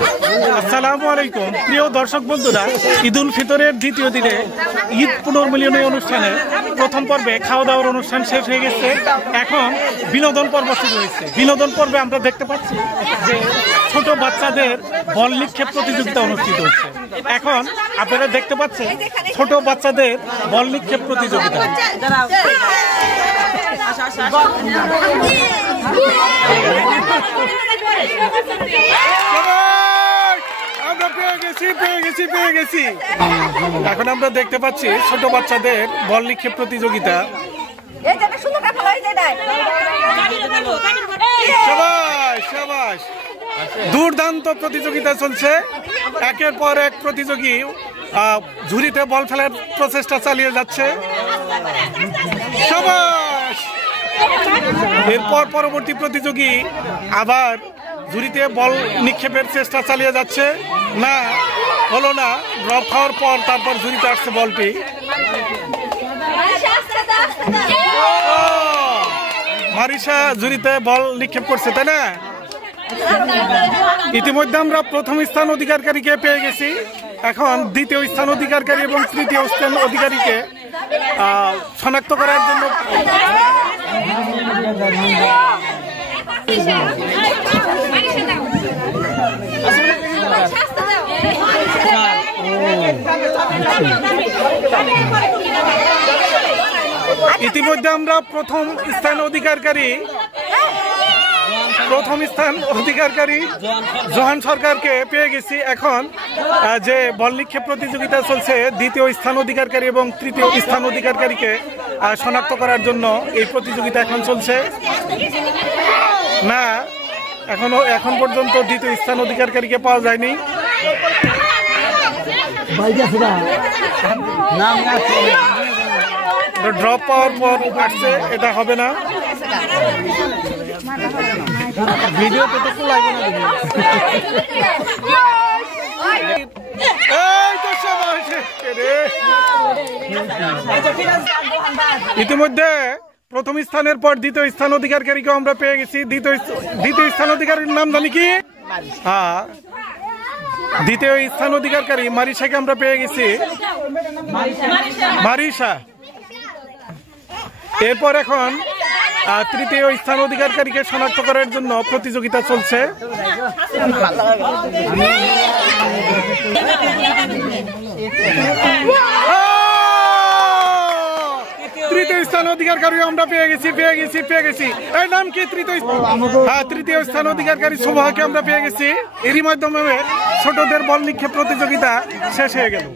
আসসালামু আলাইকুম প্রিয় দর্শক বন্ধুরা, ঈদ উল ফিতরের দ্বিতীয় দিনে ঈদ পুনর্মিলনী অনুষ্ঠানে প্রথম পর্বে খাওয়া দাওয়ার অনুষ্ঠান শেষ হয়ে গেছে। এখন বিনোদন পর্ব শুরু হয়েছে। বিনোদন পর্বে আমরা দেখতে পাচ্ছি যে ছোট বাচ্চাদের বল নিক্ষেপ প্রতিযোগিতা অনুষ্ঠিত হচ্ছে। এখন আপনারা দেখতে পাচ্ছেন ছোট বাচ্চাদের বল নিক্ষেপ প্রতিযোগিতা। আমরা পেয়ে গেছি। এখন আমরা দেখতে পাচ্ছি ছোট বাচ্চাদের বল নিক্ষেপ প্রতিযোগিতা। শাবাশ, দুর্দান্ত প্রতিযোগিতা চলছে। একের পর এক প্রতিযোগী ঝুড়িতে বল ফেলার প্রচেষ্টা চালিয়ে যাচ্ছে। শাবাশ। এরপর পরবর্তী প্রতিযোগী আবার ঝুড়িতে বল নিক্ষেপের চেষ্টা চালিয়ে যাচ্ছে। না, হলো না। ড্রপ খাওয়ার পর তারপর ঝুড়িতে আসছে বলটি। মারিশা ঝুড়িতে বল নিক্ষেপ করছে, তাই না? ইতিমধ্যে আমরা প্রথম স্থান অধিকারীকে পেয়ে গেছি। এখন দ্বিতীয় স্থান অধিকারী এবং তৃতীয় স্থান অধিকারীকে শনাক্ত করার জন্য ইতিমধ্যে আমরা প্রথম স্থান অধিকারী জোহান সরকারকে পেয়ে গেছি। এখন যে বল নিক্ষেপ প্রতিযোগিতা চলছে, দ্বিতীয় স্থান অধিকারী এবং তৃতীয় স্থান অধিকারীকে শনাক্ত করার জন্য এই প্রতিযোগিতা এখন চলছে। না, এখন পর্যন্ত দ্বিতীয় স্থান অধিকারীকে পাওয়া যায়নি। ড্রপ পাওয়ার পর আসছে, এটা হবে না। ভিডিওতে তো ফুল লাগবে না। ইতিমধ্যে প্রথম স্থানের পর দ্বিতীয় স্থান অধিকারীকে আমরা পেয়ে গেছি। দ্বিতীয় স্থান অধিকারীর নাম জানি কি? হ্যাঁ, দ্বিতীয় স্থান অধিকারী মারিশাকে আমরা পেয়ে গেছি। মারিশা। এরপর এখন তৃতীয় স্থান অধিকারীকে শনাক্ত করার জন্য প্রতিযোগিতা চলছে। তৃতীয় স্থান অধিকারী আমরা পেয়ে গেছি। এর নাম কি? তৃতীয় স্থান অধিকারী শোভাকে আমরা পেয়ে গেছি। এরই মাধ্যমে ছোটদের বল নিক্ষেপ প্রতিযোগিতা শেষ হয়ে গেল।